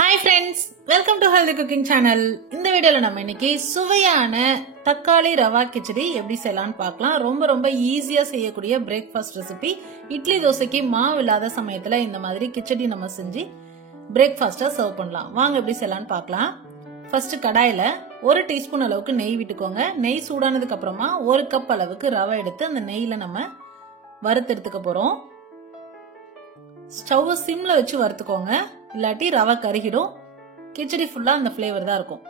Hi friends, welcome to Healthy Cooking Channel. இந்த வீடியோல நம்ம இன்னைக்கு சுவையான தக்காளி ரவா கிச்சடி எப்படி செய்யலாம்னு பார்க்கலாம். ரொம்ப ஈஸியா செய்யக்கூடிய பிரேக்ஃபாஸ்ட் ரெசிபி. இட்லி தோசைக்கு மாவு இல்லாத சமயத்துல இந்த மாதிரி கிச்சடி நம்ம செஞ்சு பிரேக்ஃபாஸ்டா சர்வ் பண்ணலாம். வாங்க எப்படி செய்யலாம்னு பார்க்கலாம். ஃபர்ஸ்ட் கடாயில 1 டீஸ்பூன் அளவுக்கு நெய் விட்டுக்கோங்க. நெய் சூடானதுக்கு அப்புறமா 1 கப் அளவுக்கு ரவை எடுத்து அந்த நெய்ல நம்ம வறுத்து எடுத்துக்க போறோம். ஸ்டவ் சிம்ல வச்சு வறுத்துக்கோங்க, இல்லாட்டி ரவை கருகிடும். கிச்சடி ஃபுல்லா அந்த ஃபிளேவர் தான் இருக்கும்.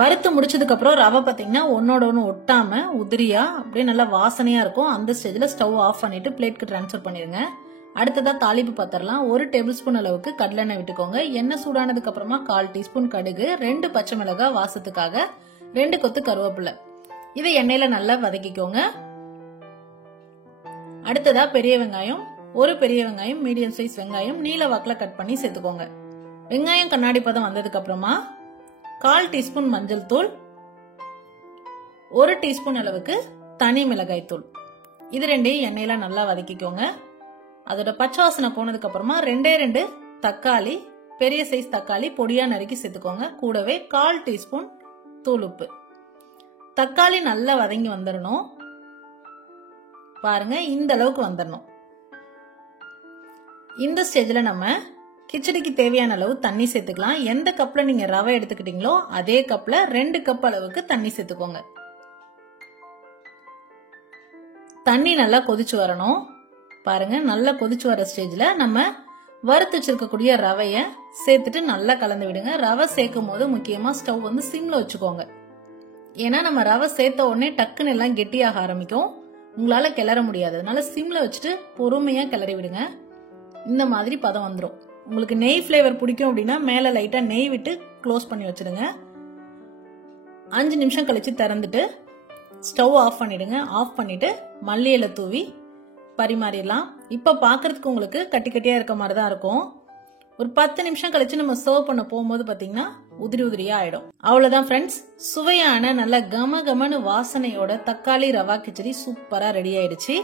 வறுத்து முடிச்சதுக்கு அப்புறம் ரவை பாத்தீங்கன்னா ஒன்னோட ஒன்னு ஒட்டாம உதிரியா அப்படியே நல்லா வாசனையா இருக்கும். அந்த ஸ்டேஜ்ல ஸ்டவ் ஆஃப் பண்ணிட்டு பிளேட்க்கு டிரான்ஸ்ஃபர் பண்ணிருங்க. அடுத்ததா தாளிப்பு பாத்திரலாம். 1 டேபிள் ஸ்பூன் அளவுக்கு கடலெண்ணெய் விட்டுக்கோங்க. எண்ணெய் சூடானதுக்கு அப்புறமா 1/4 டீஸ்பூன் கடுகு, 2 பச்சை மிளகாய் வாசத்துக்காக, 2 கொத்து கருவேப்பிலை. இதை எண்ணெயில நல்லா வதக்கிக்கோங்க. அடுத்ததா பெரிய வெங்காயம், 1 பெரிய வெங்காயம், மீடியம் சைஸ் வெங்காயம் நீல வாக்குல கட் பண்ணி சேர்த்துக்கோங்க. வெங்காயம் கண்ணாடி பதம் வந்ததுக்கு அப்புறமா 1/4 டீஸ்பூன் மஞ்சள் தூள், 1 டீஸ்பூன் அளவுக்கு தனி மிளகாய் தூள். இது ரெண்டையும் எண்ணெயில நல்லா வதக்கிக்கோங்க. அதோட பச்சை வாசனை போனதுக்கு அப்புறமா 2 தக்காளி, பெரிய சைஸ் தக்காளி பொடியா நறுக்கி சேர்த்துக்கோங்க. கூடவே 1/4 டீஸ்பூன் தூள் உப்பு. தக்காளி நல்லா வதங்கி வந்துடணும். பாருங்க, இந்த அளவுக்கு வந்துடணும். இந்த ஸ்டேஜ்ல நம்ம கிச்சடிக்கு தேவையான அளவு தண்ணி சேர்த்துக்கலாம். எந்த கப்ல நீங்க ரவை எடுத்துக்கிட்டீங்களோ அதே கப்ல 2 கப் அளவுக்கு தண்ணி சேர்த்துக்கோங்க. தண்ணி நல்லா கொதிச்சு வரணும். பாருங்க, நல்லா கொதிச்சு வர ஸ்டேஜ்ல நம்ம வறுத்து வச்சிருக்கக்கூடிய ரவைய சேர்த்துட்டு நல்லா கலந்து விடுங்க. ரவை சேர்க்கும் போது முக்கியமா ஸ்டவ் சிம்ல வச்சுக்கோங்க. ஏன்னா நம்ம ரவை சேர்த்த உடனே டக்குன்னு எல்லாம் கெட்டியாக ஆரம்பிக்கும், உங்களால கிளற முடியாது. அதனால சிம்ல வச்சுட்டு பொறுமையா கிளறி விடுங்க. இந்த மாதிரி பதம் வந்துடும். உங்களுக்கு நெய் ஃபிளேவர் பிடிக்கும் அப்படின்னா மேல லைட்டா நெய் விட்டு க்ளோஸ் பண்ணி வச்சிடுங்க. 5 நிமிஷம் கழிச்சு திறந்துட்டு ஸ்டவ் ஆஃப் பண்ணிடுங்க. ஆஃப் பண்ணிட்டு மல்லி இலை தூவி பரிமாறிடலாம். இப்ப பாக்குறதுக்கு உங்களுக்கு கட்டி கட்டியா இருக்க மாதிரி தான் இருக்கும். ஒரு 10 நிமிஷம் கழிச்சு நம்ம சர்வ் பண்ண போகும்போது பாத்தீங்கன்னா உதிரியா ஆயிடும். அவ்வளவுதான் ஃப்ரெண்ட்ஸ், சுவையான நல்ல கமகமனு வாசனையோட தக்காளி ரவா கிச்சடி சூப்பரா ரெடி ஆயிடுச்சு.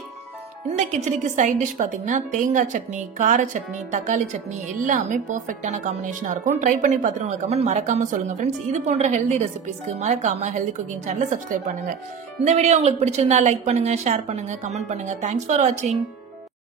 இந்த கிச்சடிக்கு சைட் டிஷ் பாத்தீங்கன்னா தேங்காய் சட்னி, கார சட்னி, தக்காளி சட்னி எல்லாமே பெர்ஃபெக்ட்டான காம்பினேஷனா இருக்கும். ட்ரை பண்ணி பார்த்துட்டு உங்க கமெண்ட் மறக்காம சொல்லுங்க ஃப்ரெண்ட்ஸ். இது போன்ற ஹெல்தி ரெசிபிஸ்க்கு மறக்காம ஹெல்தி குக்கிங் சேனலை சப்ஸ்கிரைப் பண்ணுங்க. இந்த வீடியோ உங்களுக்கு பிடிச்சிருந்தா லைக் பண்ணுங்க, ஷேர் பண்ணுங்க, கமெண்ட் பண்ணுங்க. தேங்க்ஸ் ஃபார் வாட்சிங்.